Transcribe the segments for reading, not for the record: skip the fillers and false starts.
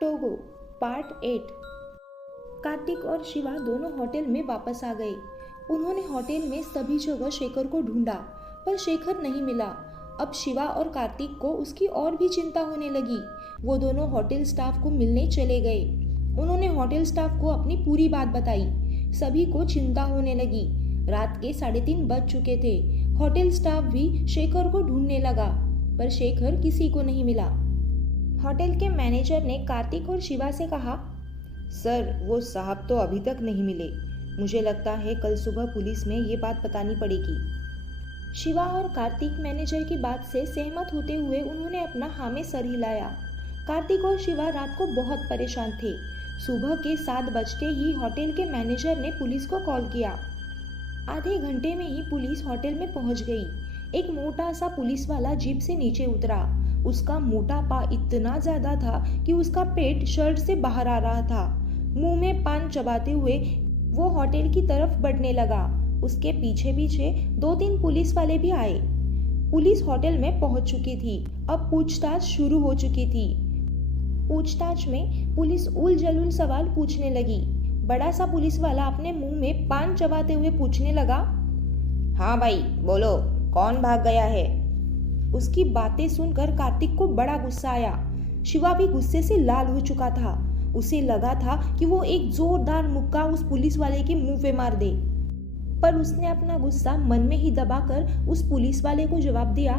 Togo part 8। Kartik और शिवा दोनों hotel में वापस आ गए। उन्होंने होटल में सभी जगह शेखर को ढूंढा, पर शेखर नहीं मिला। अब शिवा और कार्तिक को उसकी और भी चिंता होने लगी। वो दोनों होटल स्टाफ को मिलने चले गए। उन्होंने होटल स्टाफ को अपनी पूरी बात बताई। सभी को चिंता होने लगी। रात के 3:30 बज चुके थे। होटल स्टाफ भी शेखर को ढूंढने लगा, पर शेखर किसी को नहीं मिला। होटल के मैनेजर ने कार्तिक और शिवा से कहा, सर, वो साहब तो अभी तक नहीं मिले। मुझे लगता है कल सुबह पुलिस में ये बात बतानी पड़ेगी। शिवा और कार्तिक मैनेजर की बात से सहमत होते हुए उन्होंने अपना हाँ में सर हिलाया। कार्तिक और शिवा रात को बहुत परेशान थे। सुबह के 7 बजते ही होटल के मैनेजर ने पुलिस को कॉल किया। आधे घंटे में ही पुलिस होटल में पहुंच गई। एक मोटा सा पुलिस वाला जीप से नीचे उतरा। उसका मोटापा इतना ज्यादा था कि उसका पेट शर्ट से बाहर आ रहा था। मुंह में पान चबाते हुए वो होटल की तरफ बढ़ने लगा। उसके पीछे पीछे 2-3 पुलिस वाले भी आए। पुलिस होटल में पहुंच चुकी थी। अब पूछताछ शुरू हो चुकी थी। पूछताछ में पुलिस उल जलूल सवाल पूछने लगी। बड़ा सा पुलिस वाला अपने मुंह में पान चबाते हुए पूछने लगा, हाँ भाई, बोलो, कौन भाग गया है? उसकी बातें सुनकर कार्तिक को बड़ा गुस्सा आया। शिवा भी गुस्से से लाल हो चुका था। उसे लगा था कि वो एक जोरदार मुक्का उस पुलिस वाले के मुंह पे मार दे, पर उसने अपना गुस्सा मन में ही दबाकर उस पुलिस वाले को जवाब दिया,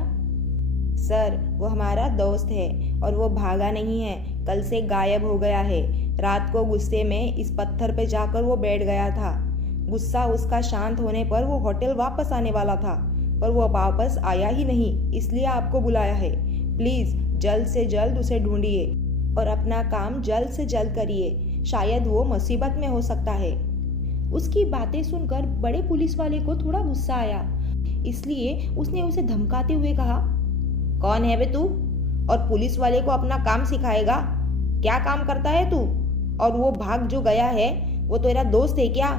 सर, वो हमारा दोस्त है और वो भागा नहीं है। कल से गायब हो गया है। रात को गुस्से में इस पत्थर पे जाकर वो बैठ गया था। गुस्सा उसका शांत होने पर वो होटल वापस आने वाला था, पर वो वापस आया ही नहीं, इसलिए आपको बुलाया है। प्लीज़ जल्द से जल्द उसे ढूंढिए और अपना काम जल्द से जल्द करिए। शायद वो मुसीबत में हो सकता है। उसकी बातें सुनकर बड़े पुलिस वाले को थोड़ा गुस्सा आया, इसलिए उसने उसे धमकाते हुए कहा, कौन है बे तू और पुलिस वाले को अपना काम सिखाएगा? क्या काम करता है तू? और वो भाग जो गया है वो तेरा दोस्त है क्या,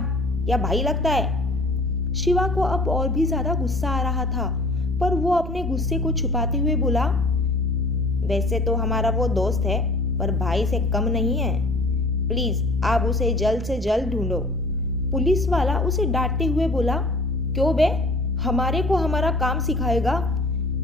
या भाई लगता है? शिवा को अब और भी ज्यादा गुस्सा आ रहा था, पर वो अपने गुस्से को छुपाते हुए बोला, वैसे तो हमारा वो दोस्त है, पर भाई से कम नहीं है। प्लीज आप उसे जल्द से जल्द ढूंढो। पुलिस वाला उसे डांटते हुए बोला, क्यों बे, हमारे को हमारा काम सिखाएगा?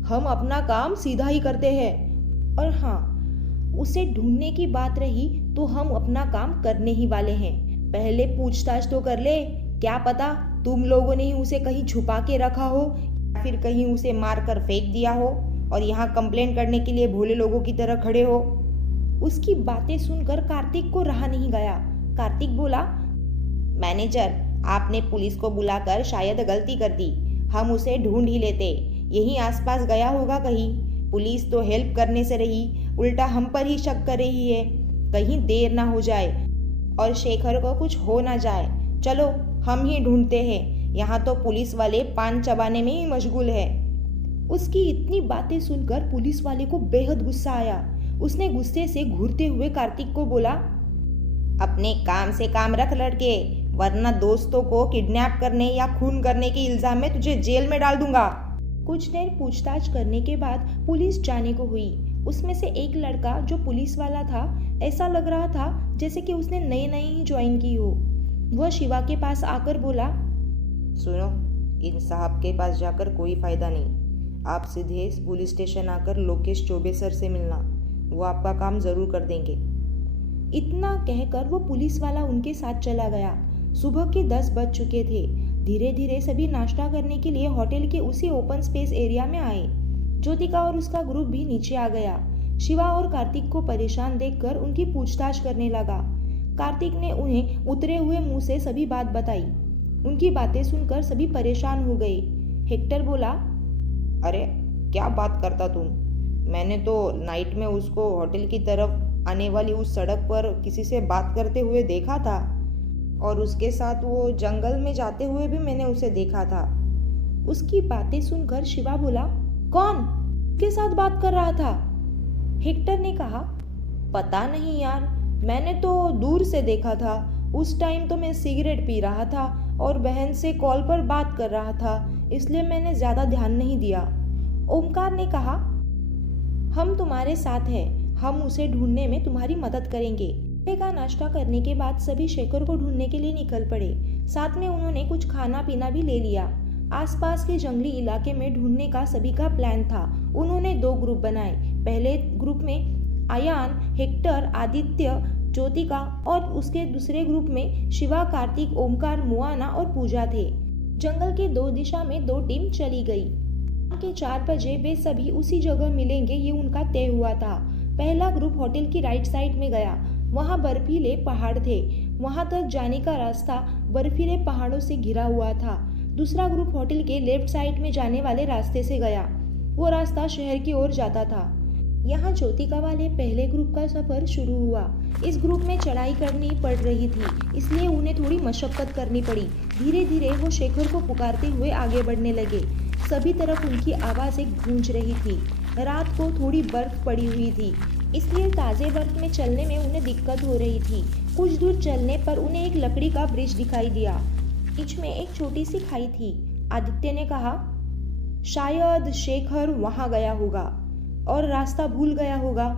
हम अपना काम सीधा ही करते हैं। और हाँ, उसे ढूंढने की बात रही तो हम अपना काम करने ही वाले हैं। पहले पूछताछ तो कर ले। क्या पता तुम लोगों ने ही उसे कहीं छुपा के रखा हो, या फिर कहीं उसे मार कर फेंक दिया हो और यहाँ कंप्लेंट करने के लिए भोले लोगों की तरह खड़े हो। उसकी बातें सुनकर कार्तिक को रहा नहीं गया। कार्तिक बोला, मैनेजर, आपने पुलिस को बुलाकर शायद गलती कर दी। हम उसे ढूंढ ही लेते। यहीं आसपास गया होगा कहीं। पुलिस तो हेल्प करने से रही, उल्टा हम पर ही शक कर रही है। कहीं देर ना हो जाए और शेखर को कुछ हो ना जाए। चलो हम ही ढूंढते हैं। यहाँ तो पुलिस वाले पान चबाने में ही मशगूल है। उसकी इतनी बातें सुनकर पुलिस वाले को बेहद गुस्सा आया। उसने गुस्से से घूरते हुए कार्तिक को बोला, अपने काम से काम रख लड़के, वरना दोस्तों को किडनैप करने या खून करने के इल्जाम में तुझे जेल में डाल दूंगा। कुछ देर पूछताछ करने के बाद पुलिस जाने को हुई। उसमें से एक लड़का जो पुलिस वाला था, ऐसा लग रहा था जैसे कि उसने नई नई ही ज्वाइन की हो। वह शिवा के पास आकर बोला, सुनो, इन साहब के पास जाकर कोई फायदा नहीं। आप सीधे पुलिस स्टेशन आकर लोकेश चौबे सर से मिलना। वो आपका काम जरूर कर देंगे। इतना कहकर वो पुलिस वाला उनके साथ चला गया। सुबह के 10 बज चुके थे। धीरे धीरे सभी नाश्ता करने के लिए होटल के उसी ओपन स्पेस एरिया में आए। ज्योतिका और उसका ग्रुप भी नीचे आ गया। शिवा और कार्तिक को परेशान देखकर उनकी पूछताछ करने लगा। कार्तिक ने उन्हें उतरे हुए मुंह से सभी बात बताई। उनकी बातें सुनकर सभी परेशान हो गए। हेक्टर बोला, अरे क्या बात करता तुम? मैंने तो नाइट में उसको होटल की तरफ आने वाली उस सड़क पर किसी से बात करते हुए देखा था, और उसके साथ वो जंगल में जाते हुए भी मैंने उसे देखा था। उसकी बातें सुनकर शिवा बोला, कौन के साथ बात कर रहा था? हेक्टर ने कहा, पता नहीं यार, मैंने तो दूर से देखा था। उस टाइम तो मैं सिगरेट पी रहा था और बहन से कॉल पर बात कर रहा था, इसलिए मैंने ज्यादा ध्यान नहीं दिया। ओमकार ने कहा, हम तुम्हारे साथ हैं, हम उसे ढूंढने में तुम्हारी मदद करेंगे। सुबह का नाश्ता करने के बाद सभी शेखर को ढूंढने के लिए निकल पड़े। साथ में उन्होंने कुछ खाना पीना भी ले लिया। आसपास के जंगली इलाके में ढूंढने का सभी का प्लान था। उन्होंने 2 ग्रुप बनाए। पहले ग्रुप में आयान, हेक्टर, आदित्य, ज्योतिका और उसके दूसरे ग्रुप में शिवा, कार्तिक, ओमकार, मोआना और पूजा थे। जंगल के 2 दिशा में 2 टीम चली गई। शाम के 4 बजे वे सभी उसी जगह मिलेंगे, ये उनका तय हुआ था। पहला ग्रुप होटल की राइट साइड में गया। वहाँ बर्फीले पहाड़ थे। वहाँ तक जाने का रास्ता बर्फीले पहाड़ों से घिरा हुआ था। दूसरा ग्रुप होटल के लेफ्ट साइड में जाने वाले रास्ते से गया। वो रास्ता शहर की ओर जाता था। यहाँ ज्योतिका वाले पहले ग्रुप का सफर शुरू हुआ। इस ग्रुप में चढ़ाई करनी पड़ रही थी, इसलिए उन्हें थोड़ी मशक्कत करनी पड़ी। धीरे धीरे वो शेखर को पुकारते हुए आगे बढ़ने लगे। सभी तरफ उनकी आवाज़ें गूंज रही थी। रात को थोड़ी बर्फ पड़ी हुई थी, इसलिए ताज़े बर्फ में चलने में उन्हें दिक्कत हो रही थी। कुछ दूर चलने पर उन्हें एक लकड़ी का ब्रिज दिखाई दिया। बीच में एक छोटी सी खाई थी। आदित्य ने कहा, शायद शेखर वहाँ गया होगा और रास्ता भूल गया होगा।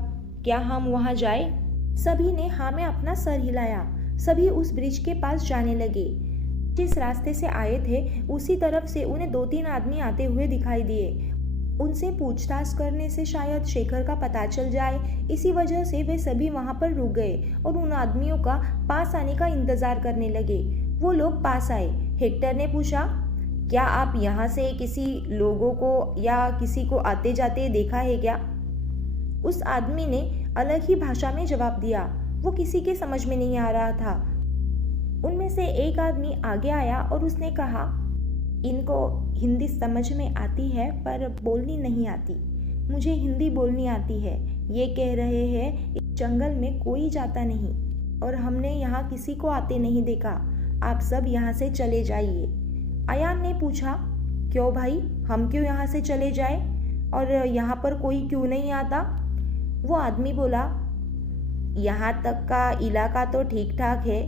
क्या हम वहाँ जाए? सभी ने हाँ में अपना सर हिलाया। सभी उस ब्रिज के पास जाने लगे। जिस रास्ते से आए थे उसी तरफ से उन्हें 2-3 आदमी आते हुए दिखाई दिए। उनसे पूछताछ करने से शायद शेखर का पता चल जाए, इसी वजह से वे सभी वहाँ पर रुक गए और उन आदमियों का पास आने का इंतजार करने लगे। वो लोग पास आए। हेक्टर ने पूछा, क्या आप यहाँ से किसी लोगों को या किसी को आते जाते देखा है क्या? उस आदमी ने अलग ही भाषा में जवाब दिया। वो किसी के समझ में नहीं आ रहा था। उनमें से एक आदमी आगे आया और उसने कहा, इनको हिंदी समझ में आती है पर बोलनी नहीं आती। मुझे हिंदी बोलनी आती है। ये कह रहे हैं इस जंगल में कोई जाता नहीं और हमने यहाँ किसी को आते नहीं देखा। आप सब यहाँ से चले जाइए। आयान ने पूछा, क्यों भाई, हम क्यों यहाँ से चले जाए और यहाँ पर कोई क्यों नहीं आता? वो आदमी बोला, यहाँ तक का इलाका तो ठीक ठाक है।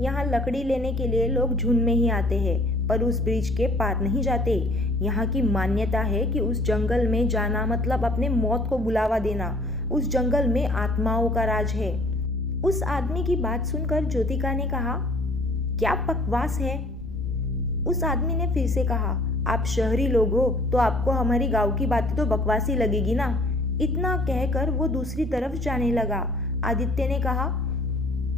यहाँ लकड़ी लेने के लिए लोग झुंड में ही आते हैं, पर उस ब्रिज के पार नहीं जाते। यहाँ की मान्यता है कि उस जंगल में जाना मतलब अपने मौत को बुलावा देना। उस जंगल में आत्माओं का राज है। उस आदमी की बात सुनकर ज्योतिका ने कहा, क्या बकवास है? उस आदमी ने फिर से कहा, आप शहरी लोग हो तो आपको हमारी गांव की बातें तो बकवासी लगेगी ना। इतना कहकर वो दूसरी तरफ जाने लगा। आदित्य ने कहा,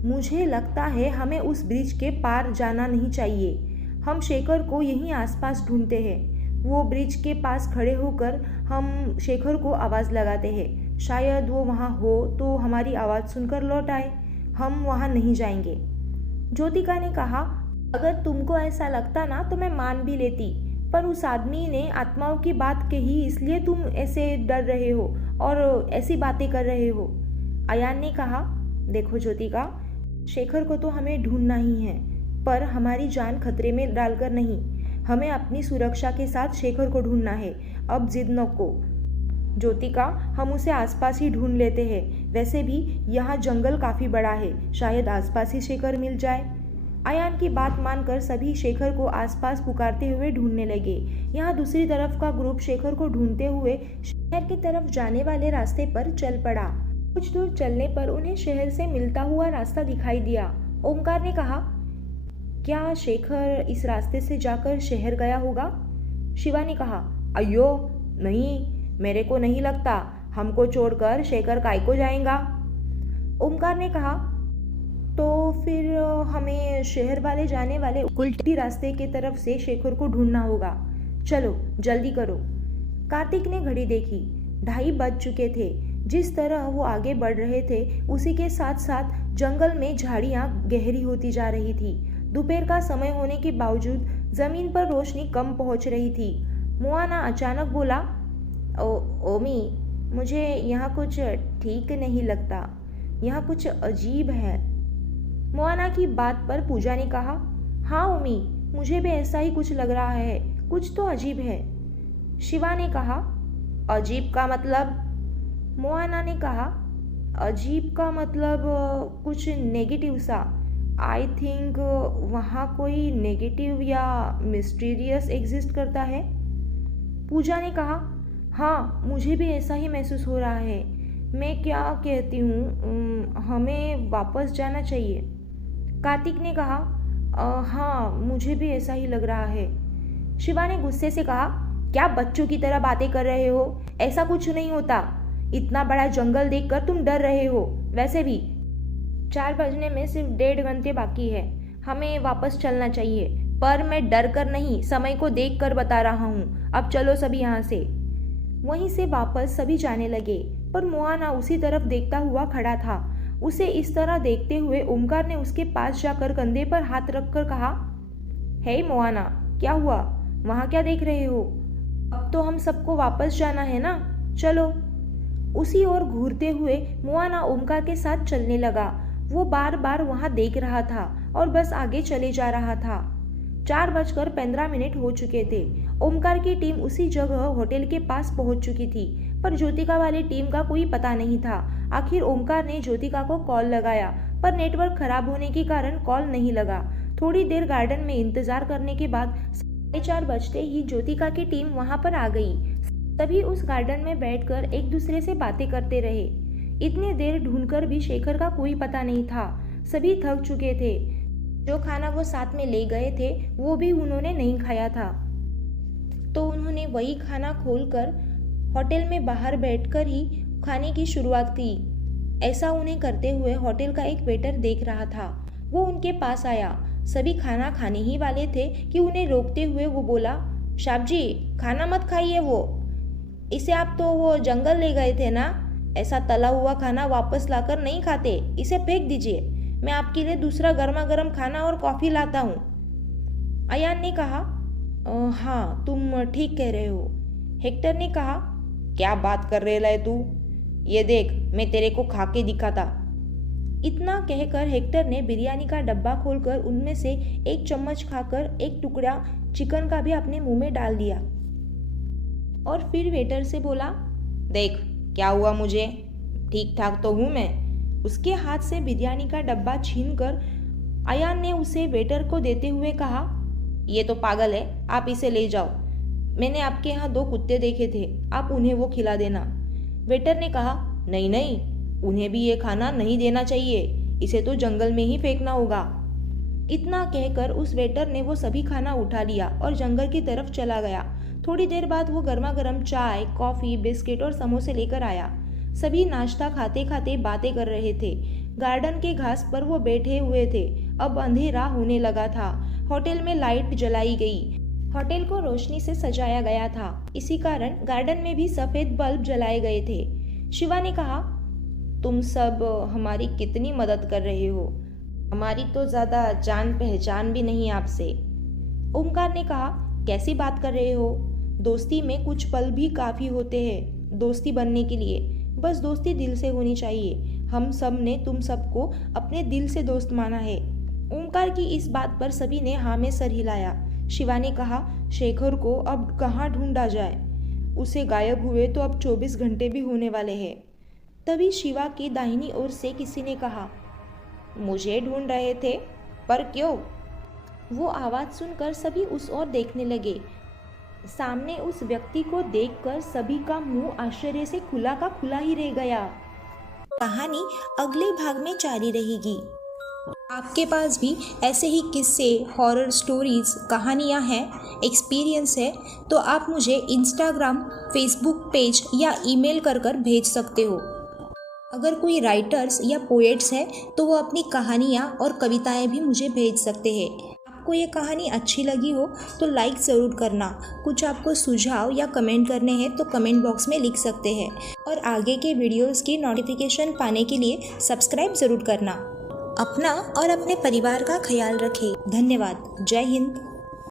मुझे लगता है हमें उस ब्रिज के पार जाना नहीं चाहिए। हम शेखर को यहीं आसपास ढूंढते हैं। वो ब्रिज के पास खड़े होकर हम शेखर को आवाज़ लगाते हैं। शायद वो वहाँ हो तो हमारी आवाज़ सुनकर लौट आए। हम वहाँ नहीं जाएंगे। ज्योतिका ने कहा, अगर तुमको ऐसा लगता ना तो मैं मान भी लेती, पर उस आदमी ने आत्माओं की बात कही इसलिए तुम ऐसे डर रहे हो और ऐसी बातें कर रहे हो। आयान ने कहा, देखो ज्योतिका, शेखर को तो हमें ढूंढना ही है, पर हमारी जान खतरे में डालकर नहीं। हमें अपनी सुरक्षा के साथ शेखर को ढूंढना है। अब जिद न को ज्योतिका, हम उसे आसपास ही ढूंढ लेते हैं। वैसे भी यहाँ जंगल काफ़ी बड़ा है, शायद आसपास ही शेखर मिल जाए। आयान की बात मानकर सभी शेखर को आसपास पुकारते हुए ढूंढने लगे। यहाँ दूसरी तरफ का ग्रुप शेखर को ढूंढते हुए शहर की तरफ जाने वाले रास्ते पर चल पड़ा। कुछ दूर चलने पर उन्हें शहर से मिलता हुआ रास्ता दिखाई दिया। ओमकार ने कहा, क्या शेखर इस रास्ते से जाकर शहर गया होगा? शिवा ने कहा, अयो नहीं, मेरे को नहीं लगता। हमको छोड़कर शेखर काय को जाएगा। ओमकार ने कहा, तो फिर हमें शहर वाले जाने वाले उल्टी रास्ते की तरफ से शेखर को ढूंढना होगा। चलो जल्दी करो। कार्तिक ने घड़ी देखी। 2:30 बज चुके थे। जिस तरह वो आगे बढ़ रहे थे उसी के साथ साथ जंगल में झाड़ियाँ गहरी होती जा रही थी। दोपहर का समय होने के बावजूद जमीन पर रोशनी कम पहुँच रही थी। मोआना अचानक बोला, ओमी, मुझे यहाँ कुछ ठीक नहीं लगता। यहाँ कुछ अजीब है। मोआना की बात पर पूजा ने कहा, हाँ ओमी, मुझे भी ऐसा ही कुछ लग रहा है। कुछ तो अजीब है। शिवा ने कहा, अजीब का मतलब? मोआना ने कहा, अजीब का मतलब कुछ नेगेटिव सा। आई थिंक वहाँ कोई नेगेटिव या मिस्टीरियस एग्जिस्ट करता है। पूजा ने कहा, हाँ मुझे भी ऐसा ही महसूस हो रहा है। मैं क्या कहती हूँ, हमें वापस जाना चाहिए। कार्तिक ने कहा, हाँ मुझे भी ऐसा ही लग रहा है। शिवा ने गुस्से से कहा, क्या बच्चों की तरह बातें कर रहे हो? ऐसा कुछ नहीं होता। इतना बड़ा जंगल देखकर तुम डर रहे हो। वैसे भी 4 बजने में सिर्फ 1.5 घंटे बाकी है। हमें वापस चलना चाहिए। पर मैं डर कर नहीं, समय को देख कर बता रहा हूँ। अब चलो सभी यहाँ से। वहीं से वापस सभी जाने लगे, पर मोआना उसी तरफ देखता हुआ खड़ा था। उसे इस तरह देखते हुए ओमकार ने उसके पास जाकर कंधे पर हाथ रखकर कहा, हे मोआना, क्या हुआ? वहाँ क्या देख रहे हो? अब तो हम सबको वापस जाना है ना, चलो। उसी ओर घूरते हुए मोआना ओमकार के साथ चलने लगा। वो बार बार वहाँ देख रहा था और बस आगे चले जा रहा था। 4:15 हो चुके थे। ओमकार की टीम उसी जगह होटल के पास पहुंच चुकी थी, पर ज्योतिका वाली टीम का कोई पता नहीं था। आखिर ओमकार ने ज्योतिका को कॉल लगाया, पर नेटवर्क खराब होने के कारण कॉल नहीं लगा। थोड़ी देर गार्डन में इंतजार करने के बाद 4:30 बजते ही ज्योतिका की टीम वहां पर आ गई। सभी उस गार्डन में बैठकर एक दूसरे से बातें करते रहे। इतनी देर ढूंढकर भी शेखर का कोई पता नहीं था। सभी थक चुके थे। जो खाना वो साथ में ले गए थे वो भी उन्होंने नहीं खाया था, तो उन्होंने वही खाना खोलकर होटल में बाहर बैठकर ही खाने की शुरुआत की। ऐसा उन्हें करते हुए होटल का एक वेटर देख रहा था। वो उनके पास आया। सभी खाना खाने ही वाले थे कि उन्हें रोकते हुए वो बोला, साहब जी, खाना मत खाइए, इसे आप तो वो जंगल ले गए थे ना। ऐसा तला हुआ खाना वापस लाकर नहीं खाते, इसे फेंक दीजिए। मैं आपके लिए दूसरा गर्मा गर्म खाना और कॉफ़ी लाता हूँ। अयान ने कहा, हाँ तुम ठीक कह रहे हो। हेक्टर ने कहा, क्या बात कर रहे है तू? ये देख, मैं तेरे को खा के दिखाता। इतना कहकर हेक्टर ने बिरयानी का डब्बा खोलकर उनमें से एक चम्मच खाकर एक टुकड़ा चिकन का भी अपने मुंह में डाल दिया और फिर वेटर से बोला, देख क्या हुआ मुझे, ठीक ठाक तो हूँ मैं। उसके हाथ से बिरयानी का डब्बा छीनकर अयान ने उसे वेटर को देते हुए कहा, ये तो पागल है, आप इसे ले जाओ। मैंने आपके यहाँ 2 कुत्ते देखे थे, आप उन्हें वो खिला देना। वेटर ने कहा, नहीं नहीं, उन्हें भी ये खाना नहीं देना चाहिए, इसे तो जंगल में ही फेंकना होगा। इतना कहकर उस वेटर ने वो सभी खाना उठा लिया और जंगल की तरफ चला गया। थोड़ी देर बाद वो गर्मा गर्म चाय, कॉफ़ी, बिस्किट और समोसे लेकर आया। सभी नाश्ता खाते खाते बातें कर रहे थे। गार्डन के घास पर वो बैठे हुए थे। अब अंधेरा होने लगा था। होटल में लाइट जलाई गई। होटल को रोशनी से सजाया गया था, इसी कारण गार्डन में भी सफ़ेद बल्ब जलाए गए थे। शिवा ने कहा, तुम सब हमारी कितनी मदद कर रहे हो, हमारी तो ज़्यादा जान पहचान भी नहीं आपसे। ओमकार ने कहा, कैसी बात कर रहे हो? दोस्ती में कुछ पल भी काफ़ी होते हैं दोस्ती बनने के लिए। बस दोस्ती दिल से होनी चाहिए। हम सब ने तुम सबको अपने दिल से दोस्त माना है। ओमकार की इस बात पर सभी ने हाँ में सर हिलाया। शिवा ने कहा, शेखर को अब कहाँ ढूंढा जाए? उसे गायब हुए तो अब 24 घंटे भी होने वाले हैं। तभी शिवा की दाहिनी ओर से किसी ने कहा, मुझे ढूंढ रहे थे? पर क्यों? वो आवाज़ सुनकर सभी उस ओर देखने लगे। सामने उस व्यक्ति को देखकर सभी का मुंह आश्चर्य से खुला का खुला ही रह गया। कहानी अगले भाग में जारी रहेगी। आपके पास भी ऐसे ही किस्से, हॉरर स्टोरीज, कहानियाँ हैं, एक्सपीरियंस है, तो आप मुझे इंस्टाग्राम, फेसबुक पेज या ईमेल कर भेज सकते हो। अगर कोई राइटर्स या पोएट्स है तो वो अपनी कहानियाँ और कविताएं भी मुझे भेज सकते हैं। आपको ये कहानी अच्छी लगी हो तो लाइक ज़रूर करना। कुछ आपको सुझाव या कमेंट करने हैं तो कमेंट बॉक्स में लिख सकते हैं। और आगे के वीडियोस की नोटिफिकेशन पाने के लिए सब्सक्राइब ज़रूर करना। अपना और अपने परिवार का ख्याल रखें। धन्यवाद। जय हिंद।